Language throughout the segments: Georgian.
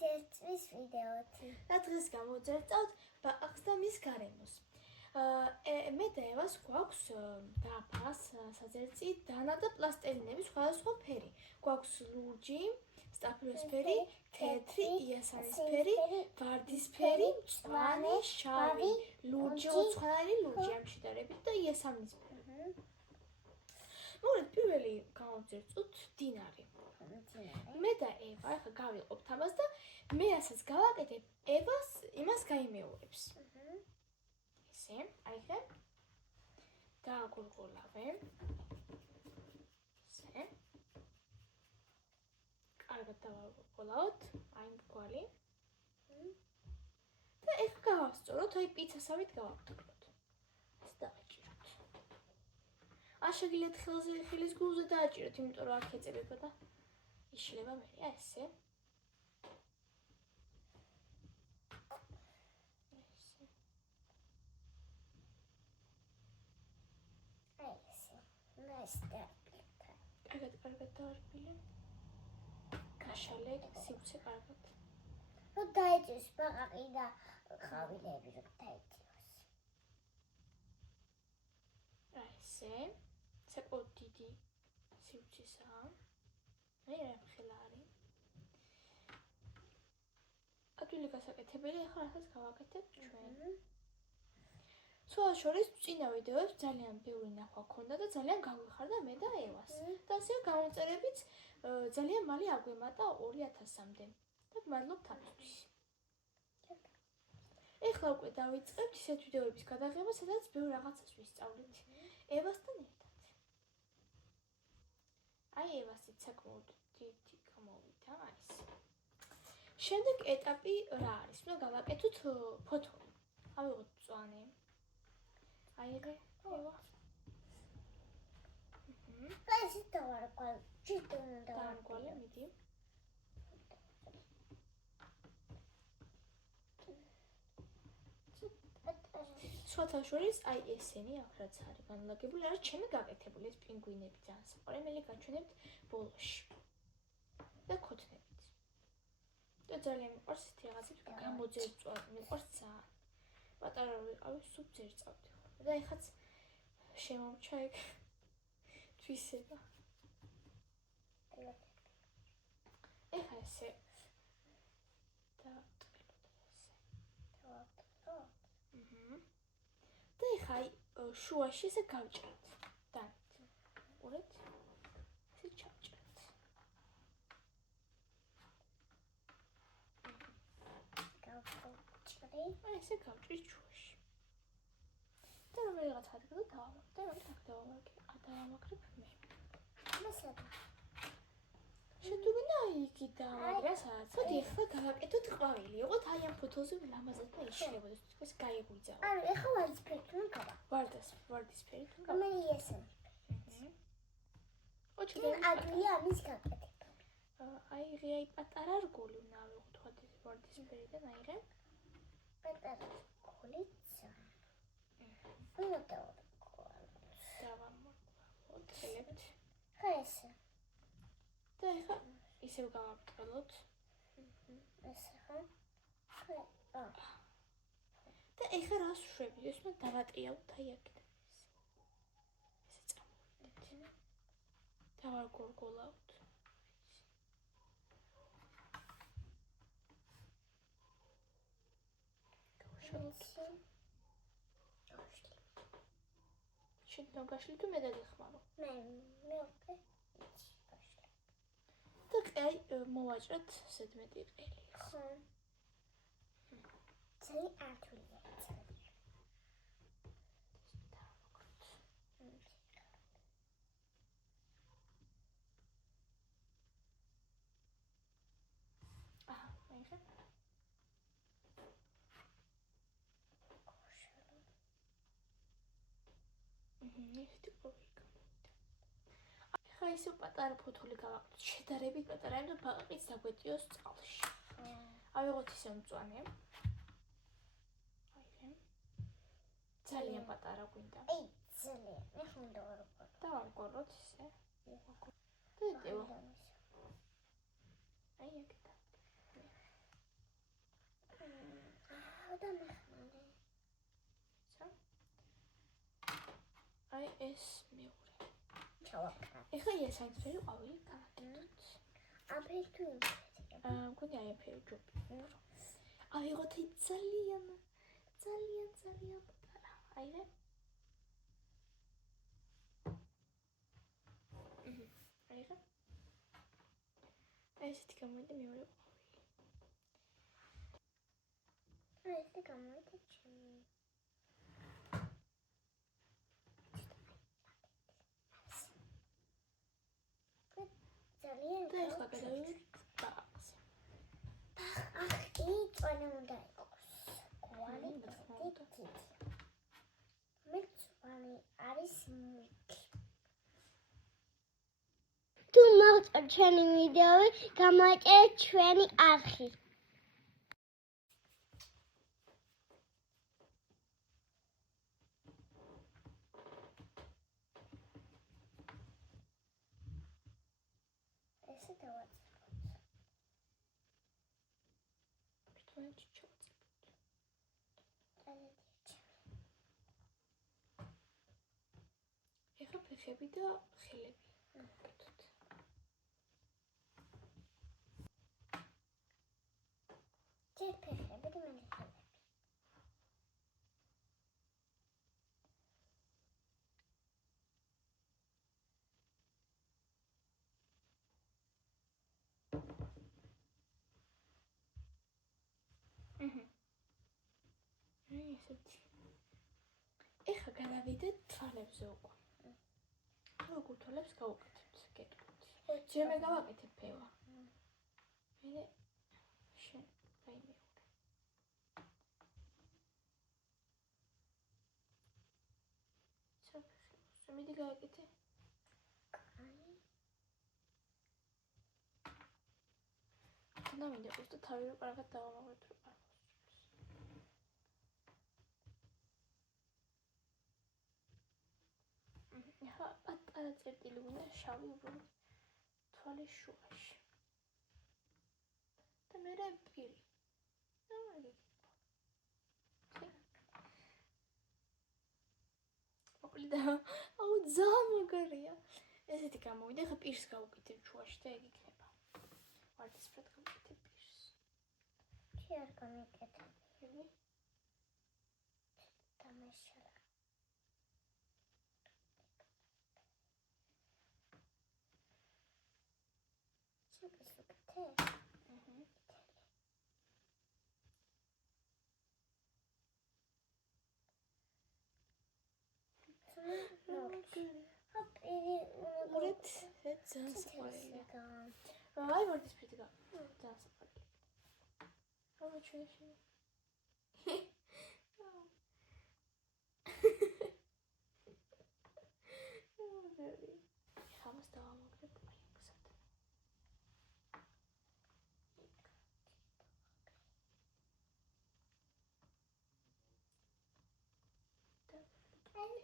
წერწვის ვიდეოთი. და დღეს გამოვწერწავთ ბაყაყს და მის გარემოს. მე და ევას გვაქვს დაფას, საძერწი, დანა და პლასტელინები სხვადასხვა ფერი. გვაქვს ლურჯი, სტაფილოსფერი, თეთრი, იასამნისფერი, ვარდისფერი, მწვანე, შავი, ლურჯი, ოცხლიანი ლურჯი ამ შედარებით და იასამნისფერი. მოგეთ პირველი გამოვწერწოთ დინარი. მე და ევა ახლა გავიყოფთ ამას და მე ასაც გავაკეთებ ევას იმას გაიმეორებს. ესე, აიხე. გააგურგულავე. ესე. კარგად დავაგურგულავთ, აი მრგვალი. და ეხლა გავასწოროთ, აი პიცასავით გავაგდუკლოთ. ეს დავაჭიროთ. არ შეგიძლიათ ხელის გულზე დააჭიროთ, იმიტომ რომ აქ ეწებება და იშლება მე, ესე. კარგად დაარბილე. გაშალე, სივრცე კარგად. რომ დაეჭიროს ბაყაყი და ხავილები რომ დაეჭიროს. ესე. საკმაოდ დიდი სივრცისაა. აი რა ხელა არის. ადვილი გასაკეთებელი, ახლა რასაც გავაკეთებ ჩვენ. სულ შორის წინა ვიდეოებს ძალიან ბევრი ნახვა ქონდა და ძალიან გაგვიხარდა მე და ევას. და ასე გამომწერებიც ძალიან მალე აგვემატა 2000-მდე. და მადლობთ ამისთვის. ეხლა უკვე დავიწყებთ ისეთ ვიდეოების გადაღება, სადაც ბევრ რაღაცას ვისწავლით ევასთან ერთად. აი ევასით საკმაოდ დიდი გამოვიდა ეს. შემდეგ ეტაპი რა არის? უნდა გავაკეთოთ ფოთოლი. ავიღოთ მწვანე. აიღე, ევა. ეს დავარკვევ. დავარკვევ, მიდი. სხვათა შორის აი ესენი აქ რაც არის განლაგებული, არის ჩემი გაკეთებული ეს პინგვინები ძალიან საყვარელი, მე გაჩვენებთ ბოლოში. და ქოთნებით. და ძალიან მიყვარს ესეთი რაღაცები გამოძერწვა, მიყვარს ძალიან. პატარა ვიყავი, სულ ძერწავდი. და ეხაც შემომჩა ეგ თვისება. ეხა ესე დავატყილოთ ესე. და ეხა შუაში ესე გავჭრით. დანით. ყურეთ. ესე ჩავჭრით. ესე გავჭრით შუაში. და რომელიღაც ადგილზე დავამაგრებ და რომელიც აქ დავამაგრებ მე. მასადა. შეთუგნა იქი დავამაგრე სადაც. მოდი ახლა გავაკეთოთ ყვავილი. იყოთ აი ამ ფოთოზე ლამაზად და იშლებოდეს. ეს გაიგვიძა. არა, ეხლა ვარდისფერი თუ გავა. ვარდისფერი თუ გავა. მე ესე. ოჩი ადვილია ამის გაკეთება. აი რეაი პატარა რგოლი უნდა ავიღოთ ვარდისფერიდან აიღე. პატარა რგოლიც. დავამაგროთ ხელებით. ხა ესე. და ეხლა ისევ გავაბრტყელოთ. ესე ხა. და ეხლა რას ვშვები? ეს უნდა დავატრიალოთ აი აქედან. ესე წამოვიდეთ. დავაგორგოლავთ. გავშალოთ. შენ გაშლი თუ მე დაგეხმარო? მე უკვე გაშლი. და აი მოვაჭრეთ სედმეტი ყელი. ხო. ძალიან ართულია. აიხე. ერთი ყოფილი გამოვიდა. ახლა ისევ პატარა ფოთოლი გავაკეთოთ. შედარებით პატარა, იმიტომ ბაყაყიც დაგვეტიოს წყალში. ავიღოთ ისევ მწვანე. აიხე. ძალიან პატარა გვინდა. აი, ძალიან. მე ხუნდა ვარკვევ. დავამკოროთ ისე. და ეტევა. აი ეგეთა. გადამეხმარე. აი ეს მეორე. ჩავაკრა. ეხლა ეს საინტერესო ყვავილი გავაკეთოთ. აფერი თუ მგონი აი აფერი ჯობია. ავიღოთ ძალიან პატარა. აირე. აირე. აი ესეთი გამოვიდა მეორე ყვავილი. ესე გამოვიდა ჩემი. ძალიან და ეხლა გადავიდეთ ბაღზე. ახი წვენი უნდა იყოს. კვალი დიდი. მე წვენი არის მიქი. თუ მოგწონთ ჩვენი ვიდეო, გამოიწერეთ ჩვენი არხი. ესე დავაწეროთ. ერთმანეთში ჩავწერთ. ეხლა ფეხები და ხელები გავაკეთოთ. ჯერ ფეხები და მე ხელები. აი ესეთი. ეხლა გადავიდეთ თვალებზე უკვე. როგორ თვალებს გავუკეთებთ გეტყვით. ჯერ მე გავაკეთებ ფევა. მე შენ აი მეორე. საფეხი. მიდი გავაკეთე. ნამინდა უბრალოდ თავი რო კარგად დავამაყრეთ რო არ მოსწრებს. ეხლა პატარა წერტილი უნდა შავი უბრალოდ თვალის შუაში. და მერე პირი. მოკლედ აუ ძალიან მაგარია. ესეთი გამოვიდა, ეხლა პირს გავუკეთებ შუაში და ეგ იქნება. ვარდისფრად გავუკეთებ პირს. კი არ გამიკეთებ. ხელი? დამაშალა. შეკეთე. მურეთ ძალიან საყვარელია. აი ვარდისფრით ძალიან საყვარელია. ჩუეში. ხამას დავამაგრებ აი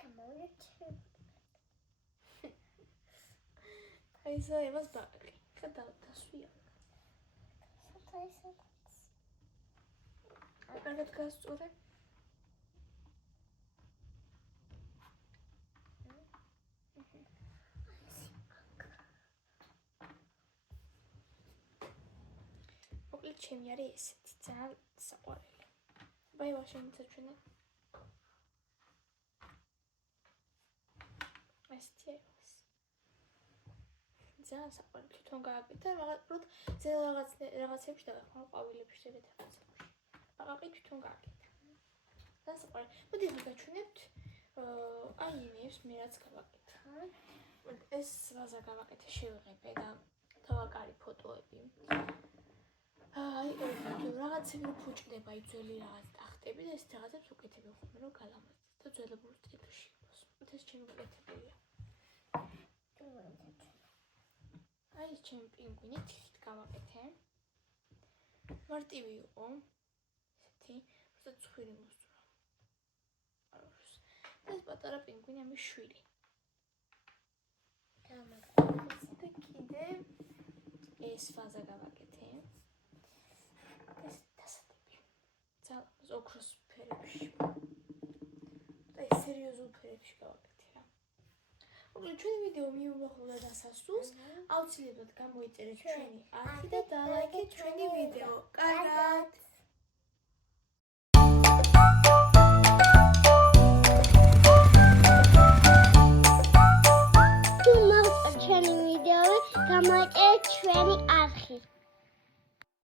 გზად. აი ეს იმას ბაკი. გადავდასვია. კარგად გასწორე. მოკლედ ჩემი არის ესეთი ძალიან საყვარელი. ბაი ვაშენიცა ჩვენი. ესეთი არის. ძალიან საყვარელი თვითონ გააკეთა რაღაც პროთ რაღაცებში დაგახმარ ყვავილებში და რაღაცებში. ბაყაყი თვითონ გააკეთა. ძალიან საყვარელი. მოდი ახლა გაჩვენებთ აი იმებს მე რაც გავაკეთა. ეს ვაზა გავაკეთე შევიღებე და დავაკარი ფოტოები. აი რაღაცები რო ფუჭდება იძველი რაღაც ტახტები და ეს რაღაცებს უკეთები ხოლმე რომ გალამაზდეს და ძველებურ სტილში იყოს. ეს ჩემი უკეთებია. აი ეს ჩემი პინგვინი თიხით გავაკეთე. მარტივი იყო. ესეთი, просто ცხვირი მოსწრა. არს. ეს პატარა პინგვინი ამის შვილი. და კიდე ეს ფაზა გავაკეთე. ეს დასადები. ძალიან მოკლედ ჩვენი ვიდეო მიუახლოვდა დასასრულს. აუცილებლად გამოიწერეთ ჩვენი არხი და დალაიქეთ ჩვენი ვიდეო. კარგად!